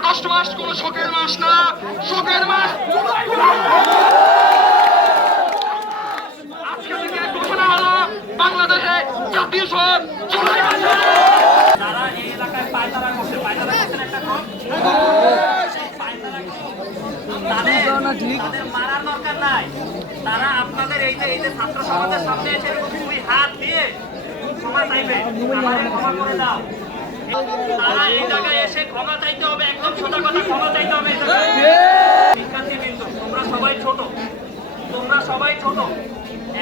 August মাস কোনো শোকের মাস না, শোকের মাস আজকে থেকে ঘোষণা হলো, বাংলাদেশে জাতীয় শোক জুলাই যারা এই এলাকায় নাই। তারা আপনাদের এই যে এই যে ছাত্র সমাজের সামনে এসে দুই হাত দিয়ে ক্ষমা চাইবে ক্ষমা করে দাও। তারা এই জায়গায় চাইতে হবে, একদম সোজা কথা চাইতে হবে। তোমরা সবাই ছোট। তোমরা সবাই ছোট।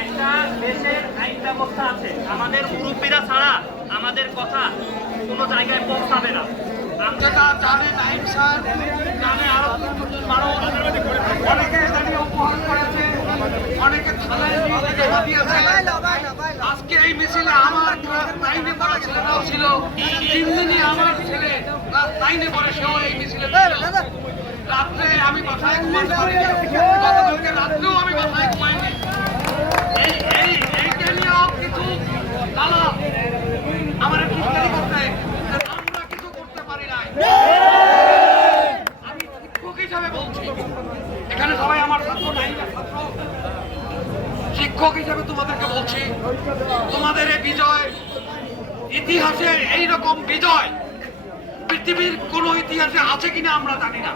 একটা দেশের আইন ব্যবস্থা আছে। আমাদের মুরব্বীরা ছাড়া আমাদের কথা কোনো জায়গায় পৌঁছাবে না। আমরা যেটা জানে স্যার, জানে আরও অনেকে আজকে এই মিছিলে আমার ক্লাস নাইনে ছিল। তিন ক্লাস নাইনে পড়ে সেও এই মিছিলে রাত্রে আমি বাসায় ঘুমাতে পারিনি। গতকালকে রাত্রেও আমি বাসায় ঘুমাইনি। এই এই এইটা নিয়েও কিছু দালা আমার ফুসকারি করতে আমরা কিছু করতে পারি নাই। আমি শিক্ষক হিসাবে বলছি এখানে সবাই আমার ছাত্র নাই না ছাত্র। শিক্ষক হিসাবে তোমাদেরকে বলছি তোমাদের এই বিজয় ইতিহাসে এই রকম বিজয় পৃথিবীর কোন ইতিহাসে আছে কিনা আমরা জানি না।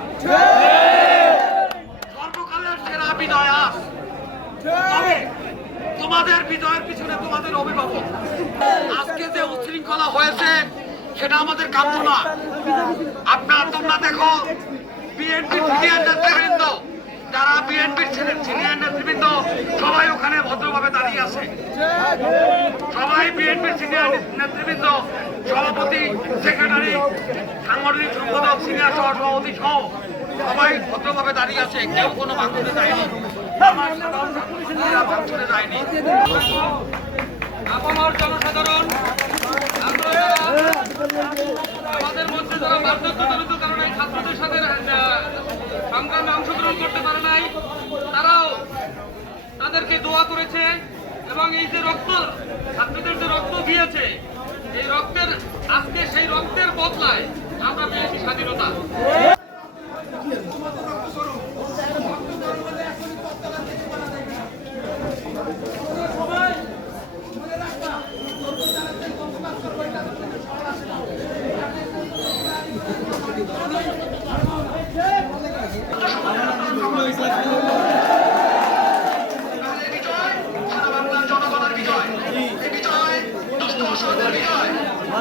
সর্বকালের সেরা বিজয় আস তবে তোমাদের বিজয়ের পিছনে তোমাদের অভিভাবক। আজকে যে উচ্ছৃঙ্খলা হয়েছে, সেটা আমাদের কাম্য না। আপনার তোমরা দেখো, বিএনপি যারা বিএনপির ছিলেন সিনিয়র নেতৃবৃন্দ, সবাই ওখানে ভদ্রভাবে দাঁড়িয়ে আছে। সবাই বিএনপির সিনিয়র নেতৃবৃন্দ, সভাপতি, সেক্রেটারি, সাংগঠনিক সম্পাদক, সিনিয়র সহ সভাপতি সহ সবাই ভদ্রভাবে দাঁড়িয়ে আছে। কেউ কোনো ছাত্রছাত্রীরা যায়নি। আমার জনসাধারণ আমরা যারা আমাদের মধ্যে যারা বার্ধক্যজনিত কারণে এই ছাত্রদের সাথে আহ, অংশগ্রহণ করতে পারে নাই। তারাও তাদেরকে দোয়া করেছে এবং এই যে রক্ত ছাত্রদের যে রক্ত দিয়েছে, এই রক্তের, আজকে সেই রক্তের বদলায় আমরা পেয়েছি স্বাধীনতা।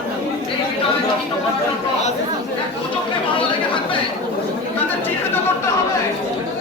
どうぞ。